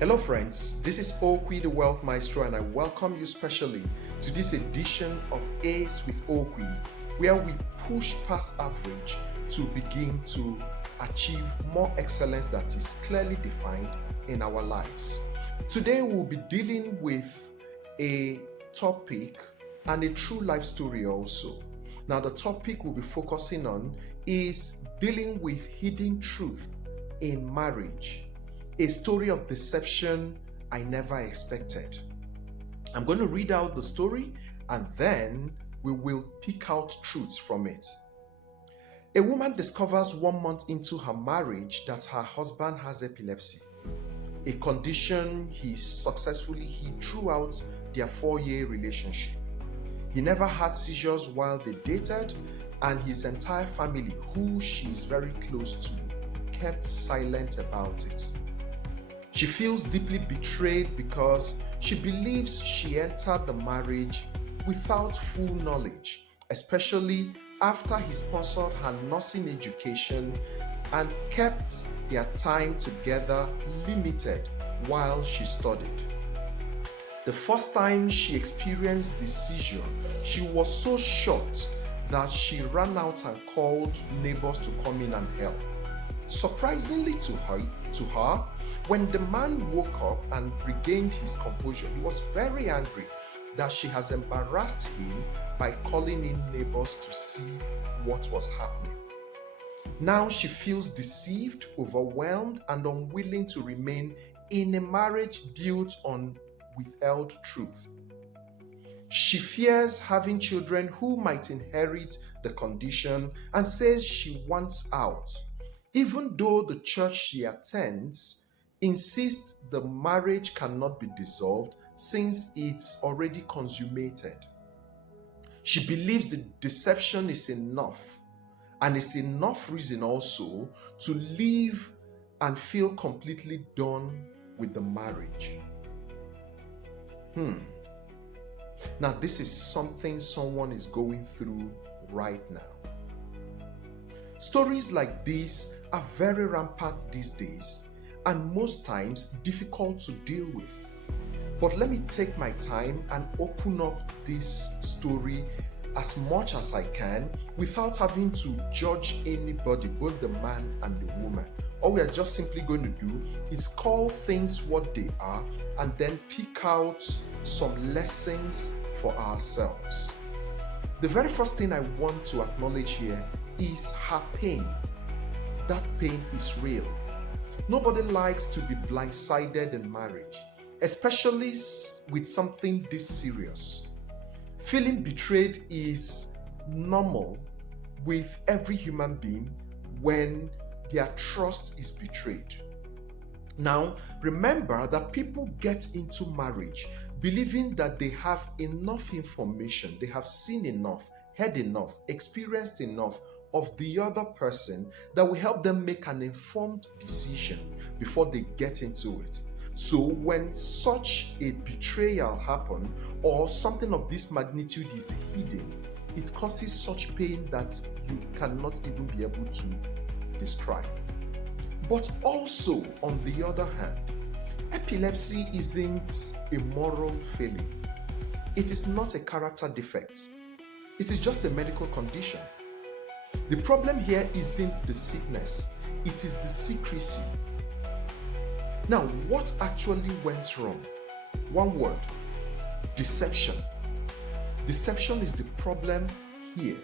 Hello, friends. This is Okwi, the Wealth Maestro, and I welcome you specially to this edition of Ace with Okwi, where we push past average to begin to achieve more excellence that is clearly defined in our lives. Today, we'll be dealing with a topic and a true life story also. Now, the topic we'll be focusing on is dealing with hidden truth in marriage, a story of deception I never expected. I'm going to read out the story and then we will pick out truths from it. A woman discovers 1 month into her marriage that her husband has epilepsy, a condition he successfully hid throughout their 4-year relationship. He never had seizures while they dated, and his entire family, who she is very close to, kept silent about it. She feels deeply betrayed because she believes she entered the marriage without full knowledge, especially after he sponsored her nursing education and kept their time together limited while she studied. The first time she experienced the seizure, she was so shocked that she ran out and called neighbors to come in and help. Surprisingly to her, when the man woke up and regained his composure, he was very angry that she has embarrassed him by calling in neighbors to see what was happening. Now she feels deceived, overwhelmed, and unwilling to remain in a marriage built on withheld truth. She fears having children who might inherit the condition and says she wants out, even though the church she attends insists the marriage cannot be dissolved since it's already consummated. She believes the deception is enough, and is enough reason also to leave and feel completely done with the marriage. Now, this is something someone is going through right now. Stories like this are very rampant these days and most times difficult to deal with. But let me take my time and open up this story as much as I can without having to judge anybody, both the man and the woman. All we are just simply going to do is call things what they are and then pick out some lessons for ourselves. The very first thing I want to acknowledge here is her pain. That pain is real. Nobody likes to be blindsided in marriage, especially with something this serious. Feeling betrayed is normal with every human being when their trust is betrayed. Now, remember that people get into marriage believing that they have enough information, they have seen enough, heard enough, experienced enough of the other person that will help them make an informed decision before they get into it. So when such a betrayal happens or something of this magnitude is hidden, it causes such pain that you cannot even be able to describe. But also, on the other hand, epilepsy isn't a moral failing. It is not a character defect. It is just a medical condition. The problem here isn't the sickness, it is the secrecy. Now, what actually went wrong? One word: deception. Deception is the problem here.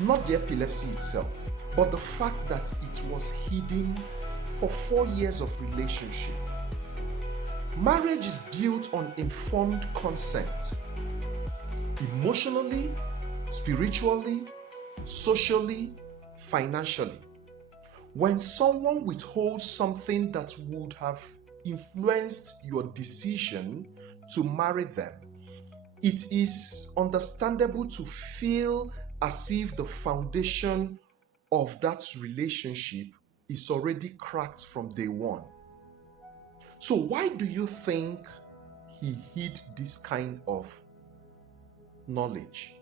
Not the epilepsy itself, but the fact that it was hidden for 4 years of relationship. Marriage is built on informed consent. Emotionally, spiritually, socially, financially. When someone withholds something that would have influenced your decision to marry them, it is understandable to feel as if the foundation of that relationship is already cracked from day one. So why do you think he hid this kind of knowledge?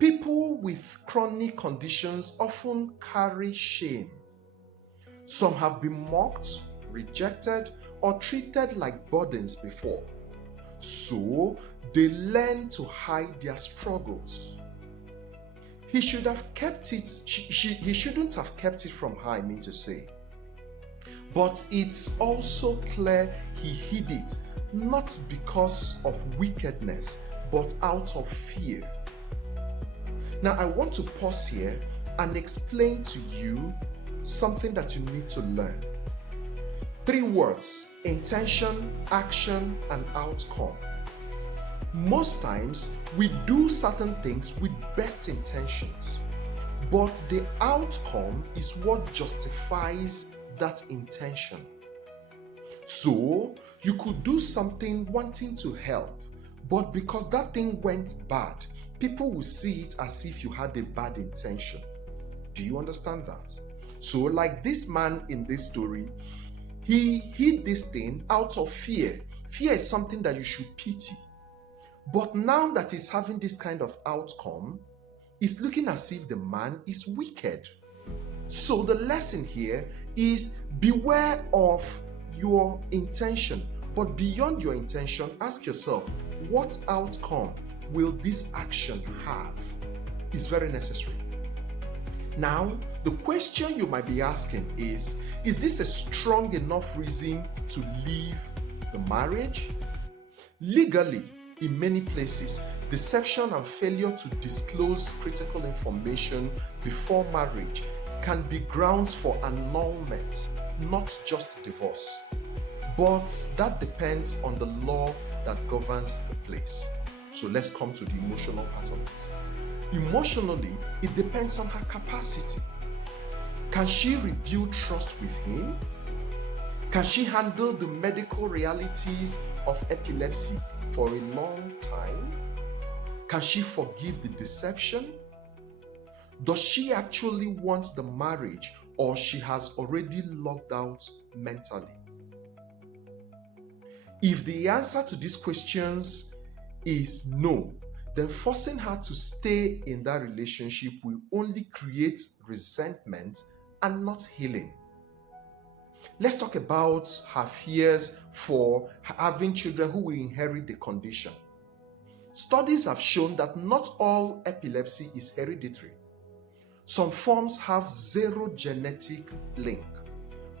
People with chronic conditions often carry shame. Some have been mocked, rejected, or treated like burdens before. So they learn to hide their struggles. He should have kept it, he shouldn't have kept it from her, I mean to say. But it's also clear he hid it, not because of wickedness, but out of fear. Now, I want to pause here and explain to you something that you need to learn. 3 words: intention, action, and outcome. Most times, we do certain things with best intentions, but the outcome is what justifies that intention. So, you could do something wanting to help, but because that thing went bad, people will see it as if you had a bad intention. Do you understand that? So, like this man in this story, he hid this thing out of fear. Fear is something that you should pity. But now that he's having this kind of outcome, it's looking as if the man is wicked. So the lesson here is beware of your intention. But beyond your intention, ask yourself, what outcome will this action have? It's very necessary. Now, the question you might be asking is this a strong enough reason to leave the marriage? Legally, in many places, deception and failure to disclose critical information before marriage can be grounds for annulment, not just divorce. But that depends on the law that governs the place. So let's come to the emotional part of it. Emotionally, it depends on her capacity. Can she rebuild trust with him? Can she handle the medical realities of epilepsy for a long time? Can she forgive the deception? Does she actually want the marriage, or she has already logged out mentally? If the answer to these questions is no, then forcing her to stay in that relationship will only create resentment and not healing. Let's talk about her fears for having children who will inherit the condition. Studies have shown that not all epilepsy is hereditary. Some forms have zero genetic link,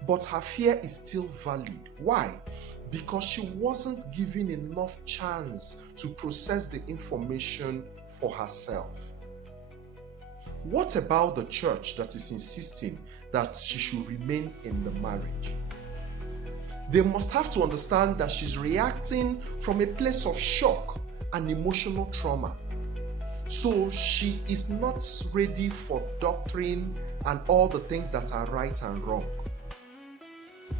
but her fear is still valid. Why? Because she wasn't given enough chance to process the information for herself. What about the church that is insisting that she should remain in the marriage? They must have to understand that she's reacting from a place of shock and emotional trauma. So she is not ready for doctrine and all the things that are right and wrong.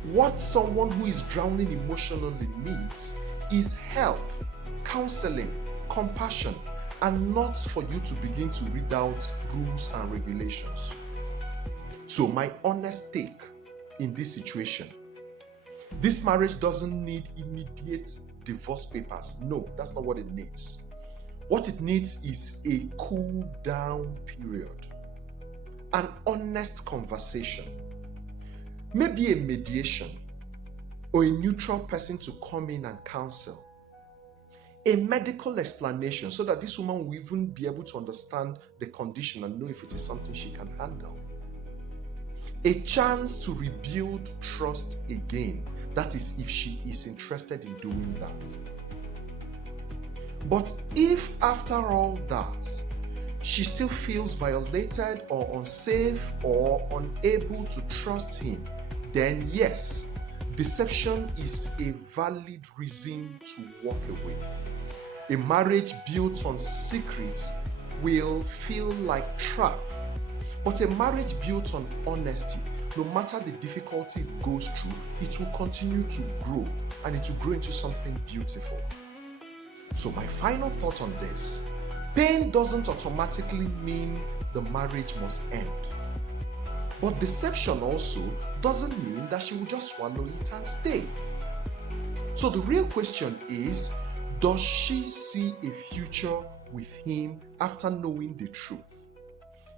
What someone who is drowning emotionally needs is help, counseling, compassion, and not for you to begin to read out rules and regulations. So my honest take in this situation, this marriage doesn't need immediate divorce papers. No, that's not what it needs. What it needs is a cool down period, an honest conversation, maybe a mediation or a neutral person to come in and counsel, a medical explanation so that this woman will even be able to understand the condition and know if it is something she can handle. A chance to rebuild trust again. That is, if she is interested in doing that. But if after all that, she still feels violated or unsafe or unable to trust him, then yes, deception is a valid reason to walk away. A marriage built on secrets will feel like trap, but a marriage built on honesty, no matter the difficulty it goes through, it will continue to grow and it will grow into something beautiful. So my final thought on this, pain doesn't automatically mean the marriage must end. But deception also doesn't mean that she will just swallow it and stay. So the real question is, does she see a future with him after knowing the truth?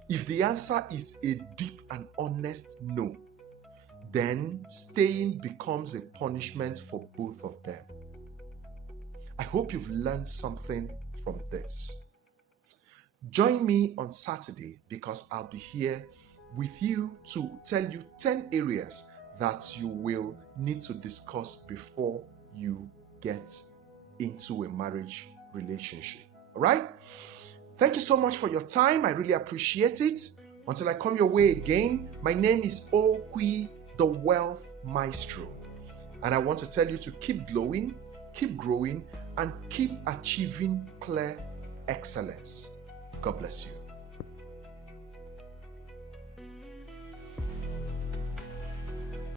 If the answer is a deep and honest no, then staying becomes a punishment for both of them. I hope you've learned something from this. Join me on Saturday because I'll be here with you to tell you 10 areas that you will need to discuss before you get into a marriage relationship. All right? Thank you so much for your time. I really appreciate it. Until I come your way again, my name is Okwi, the Wealth Maestro. And I want to tell you to keep glowing, keep growing, and keep achieving clear excellence. God bless you.